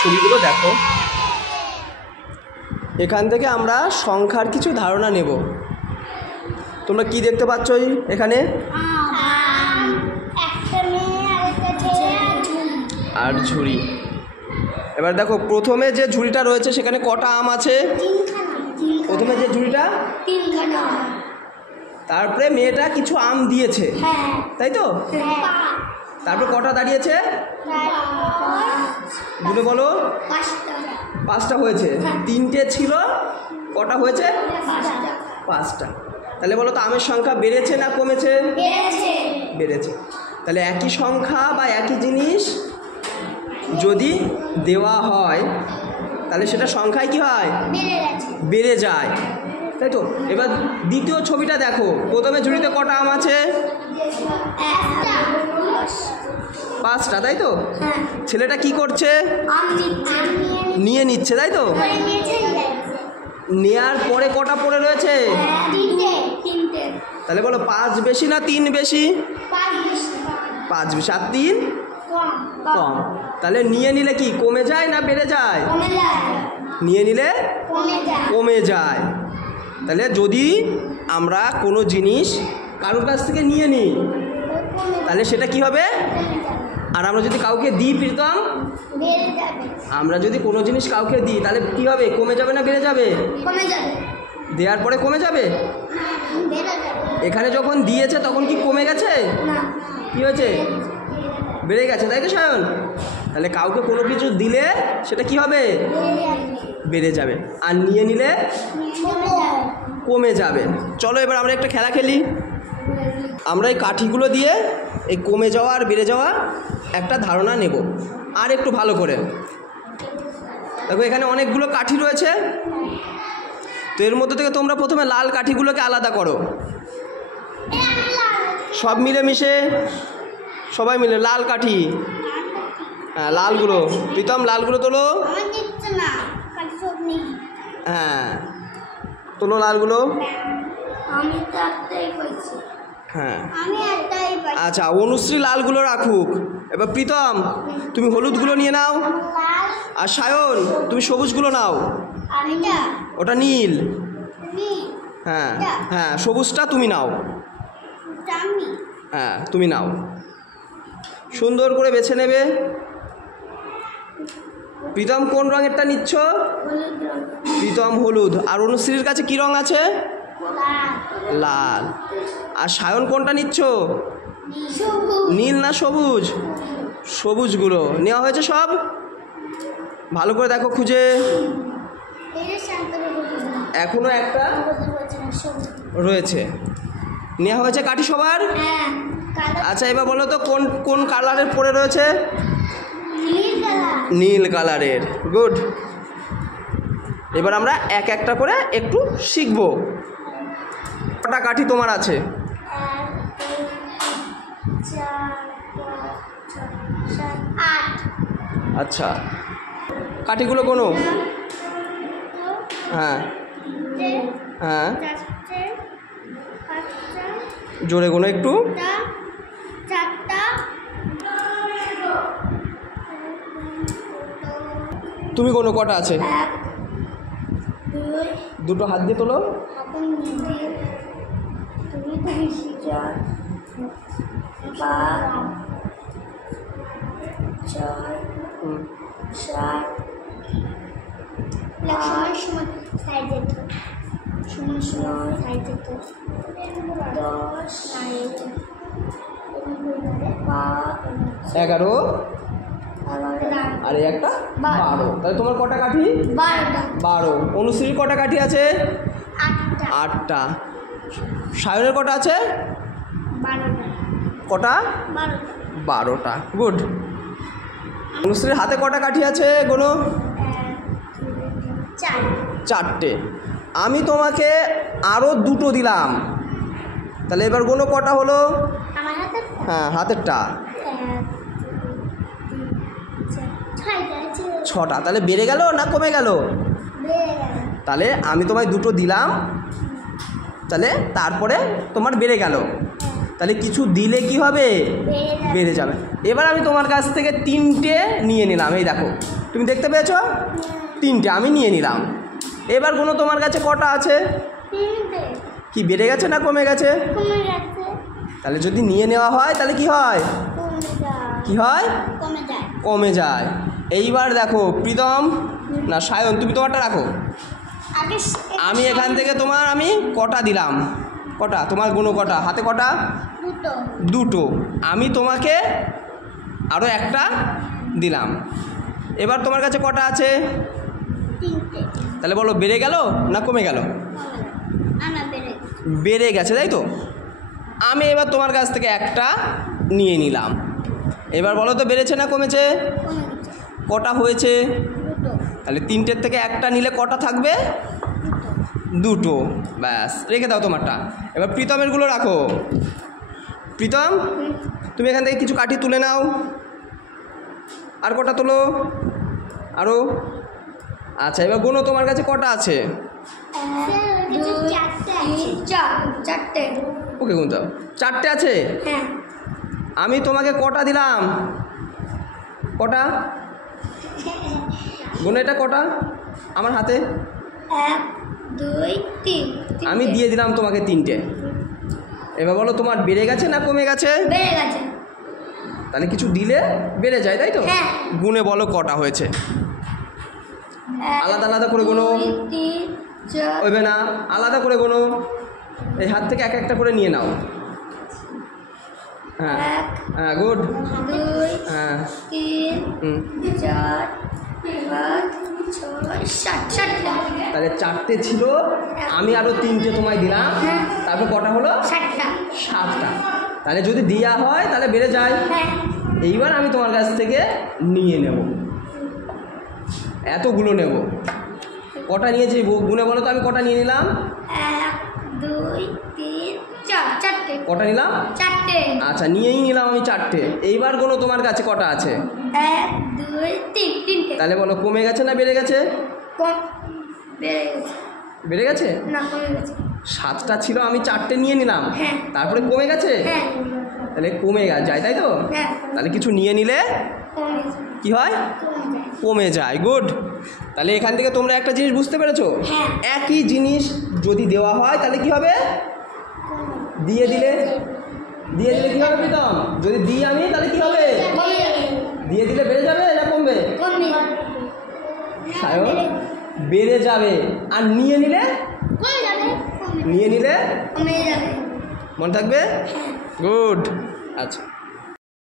ছবিগুলো দেখো, এখান থেকে আমরা সংখ্যার কিছু ধারণা নেব। তোমরা কি দেখতে পাচ্ছ এখানে? আর ঝুড়ি। এবার দেখো প্রথমে যে ঝুড়িটা রয়েছে সেখানে কটা আম আছে? প্রথমে যে ঝুড়িটা, তারপরে মেয়েটা কিছু আম দিয়েছে, তাই তো? তারপর কটা দাঁড়িয়েছে? গুনে বলো। 5টা হয়েছে। 3টে ছিল, কটা হয়েছে? 5টা। তাহলে বলো তো আমের সংখ্যা বেড়েছে না কমেছে? বেড়েছে। তাহলে একই সংখ্যা বা একই জিনিস যদি দেওয়া হয় তাহলে সেটা সংখ্যায় কি হয়? বেড়ে যায়, তাই তো? এবার দ্বিতীয় ছবিটা দেখো, প্রথমে ঝুড়িতে কটা আম আছে? 5টা, তাই তো? ছেলেটা কি করছে? নিয়ে নিচ্ছে, তাই তো? নেয়ার পরে কটা পড়ে রয়েছে? 3টে। তাহলে বলো 5 বেশি না 3 বেশি? 5 বেশি। আর 3 কম। তাহলে নিয়ে নিলে কি কমে যায় না বেড়ে যায়? নিয়ে নিলে কমে যায়। তাহলে যদি আমরা কোনো জিনিস কারোর কাছ থেকে নিয়ে নিই তাহলে সেটা কি হবে? আর আমরা যদি কাউকে দিই প্রীতম, আমরা যদি কোনো জিনিস কাউকে দিই তাহলে কি হবে? কমে যাবে না বেড়ে যাবে? দেওয়ার পরে কমে যাবে। এখানে যখন দিয়েছে তখন কি কমে গেছে? কি হয়েছে? বেড়ে গেছে, তাই তো সায়ন? তাহলে কাউকে কোনো কিছু দিলে সেটা কি হবে? বেড়ে যাবে। আর নিয়ে নিলে কমে যাবে। চলো এবার আমরা একটা খেলা খেলি। আমরা এই কাঠিগুলো দিয়ে এই কমে যাওয়া আর বেড়ে যাওয়া একটা ধারণা নেব আর একটু ভালো করে। দেখো এখানে অনেকগুলো কাঠি রয়েছে, তো এর মধ্যে থেকে তোমরা প্রথমে লাল কাঠিগুলোকে আলাদা করো। সব মিলেমিশে, সবাই মিলে লাল কাঠি। হ্যাঁ লালগুলো, প্রীতম লালগুলো তোলো। হ্যাঁ তোলো লালগুলো। হ্যাঁ আচ্ছা, অনুশ্রী লালগুলো রাখুক। এবার প্রীতম তুমি হলুদগুলো নিয়ে নাও, আর সায়ন তুমি সবুজগুলো নাও। ওটা নীল। হ্যাঁ হ্যাঁ সবুজটা তুমি নাও। হ্যাঁ তুমি নাও, সুন্দর করে বেছে নেবে। প্রীতম কোন রঙেরটা নিচ্ছ? প্রীতম হলুদ। আর অনুশ্রীর কাছে কি রং আছে? লাল। আর সায়ন কোনটা নিচ্ছ? নীল না সবুজ? সবুজগুলো নেওয়া হয়েছে সব। ভালো করে দেখো খুঁজে, এখনো একটা রয়েছে। নেওয়া হয়েছে কাঠি সবার? আচ্ছা এবার বলো তো কোন কোন কালারের পড়ে রয়েছে? নীল কালারের। গুড। এবার আমরা এক একটা করে একটু শিখব। কটা কাঠি তোমার আছে? আচ্ছা কাঠিগুলো কোনো? হ্যাঁ হ্যাঁ জোরে কোনো একটু। তুমি কোনো কটা আছে? দুটো হাত দিয়ে তোলো। এগারো আর একটা 12। তাহলে তোমার কটা কাঠি? 12। অনুশ্রীর কটা কাঠি আছে? 8টা। সায়নের কটা আছে? কটা? 12টা। গুড। অনুশ্রীর হাতে কটা কাঠি আছে গোনো? 4টে। আমি তোমাকে আরও 2টো দিলাম, তাহলে এবার গোনো কটা হলো? হ্যাঁ হাতেরটা 6টা। তাহলে বেড়ে গেল না কমে গেল? তাহলে আমি তোমায় 2টো দিলাম, তাহলে তারপরে তোমার বেড়ে গেল। তাহলে কিছু দিলে কি হবে? বেড়ে যাবে। এবার আমি তোমার কাছ থেকে 3টে নিয়ে নিলাম, এই দেখো তুমি দেখতে পেয়েছো 3টে আমি নিয়ে নিলাম। এবার কোনো তোমার কাছে কটা আছে? তিনটে। কি বেড়ে গেছে না কমে গেছে? কমে গেছে। তাহলে যদি নিয়ে নেওয়া হয় তাহলে কি হয়? কমে যায়। কি হয়? কমে যায়। কমে যায়। এইবার দেখো প্রীতম না সায়ন, তুমি তোমারটা রাখো। আগে আমি এখান থেকে আমি কটা দিলাম? কটা? তোমার গুণ কটা? হাতে কটা? দুটো। দুটো। আমি তোমাকে আরও একটা দিলাম। এবার তোমার কাছে কটা আছে? তিনটে। তাহলে বলো বেড়ে গেল না কমে গেল? আনা বেড়ে গেছে। বেড়ে গেছে, তাই তো? আমি এবার তোমার কাছ থেকে একটা নিয়ে নিলাম। এবার বলো তো বেড়েছে না কমেছে? কমে গেছে। কটা হয়েছে? দুটো। তাহলে 3টের থেকে একটা নিলে কটা থাকবে? দুটো। ব্যাস, রেখে দাও তোমারটা। এবার প্রীতমেরগুলো রাখো। প্রীতম তুমি এখান থেকে কিছু কাঠি তুলে নাও। আর কটা তোলো? আরও। আচ্ছা এবার গুনো তোমার কাছে কটা আছে? চারটে। ওকে গুনতে দাও। 4টে আছে। হ্যাঁ। আমি তোমাকে কটা দিলাম? কটা? গুনো এটা কটা আমার হাতে? 1 2 3। আমি দিয়ে দিলাম তোমাকে 3টে। এবার বলো তোমার বেড়ে গেছে না কমে গেছে? বেড়ে গেছে। তাহলে কিছু দিলে বেড়ে যায়, তাই তো? হ্যাঁ। গুনে বলো কটা হয়েছে? আলাদা আলাদা করে গোনো। 2 3 4। ওইবে না, আলাদা করে গোনো। এই হাত থেকে এক একটা করে নিয়ে নাও। হ্যাঁ 1 হ্যাঁ, গুড। 2 হ্যাঁ 3 হুম। 4 5 6 7। তাহলে 4টে ছিল, আমি আরও 3টে তোমায় দিলাম। হ্যাঁ। তারপর কটা হলো? 7টা। তাহলে যদি দেওয়া হয় তাহলে বেড়ে যায়। হ্যাঁ। এইবার আমি তোমার কাছ থেকে নিয়ে নেব, এতগুলো নেব। কটা নিয়েছি গুনে বলো তো? আমি কটা নিয়ে নিলাম? 1 2 3 4। চারটে। কটা নিলাম? চারটে। আচ্ছা নিয়েই নিলাম আমি 4টে। এইবার কোনো তোমার কাছে কটা আছে? 1 2 3। তিনটে। তাহলে বলো কমে গেছে না বেড়ে গেছে? কম। বেড়ে গেছে। বেড়ে গেছে। না কমে গেছে। 7টা ছিল, আমি 4টে নিয়ে নিলাম। হ্যাঁ। তারপরে কমে গেছে। হ্যাঁ। তাহলে কমে যায়, তাই তো? হ্যাঁ। তাহলে কিছু নিয়ে নিলে কমে গেছে। কি হয়? কমে যায়। কমে যায়। গুড। তাহলে এখান থেকে তোমরা একটা জিনিস বুঝতে পেরেছো? হ্যাঁ। একই জিনিস যদি দেওয়া হয় তাহলে কি হবে? দিয়ে দিলে কি হবে প্রীতম? যদি দিই আমি তাহলে কি হবে? কমে যাবে। দিয়ে দিলে বেড়ে যাবে না কমবে? কমে যাবে। সায়ন বেড়ে যাবে। আর নিয়ে নিলে? কমে যাবে। নিয়ে নিলে কমে যাবে। মনে থাকবে? গুড। আচ্ছা।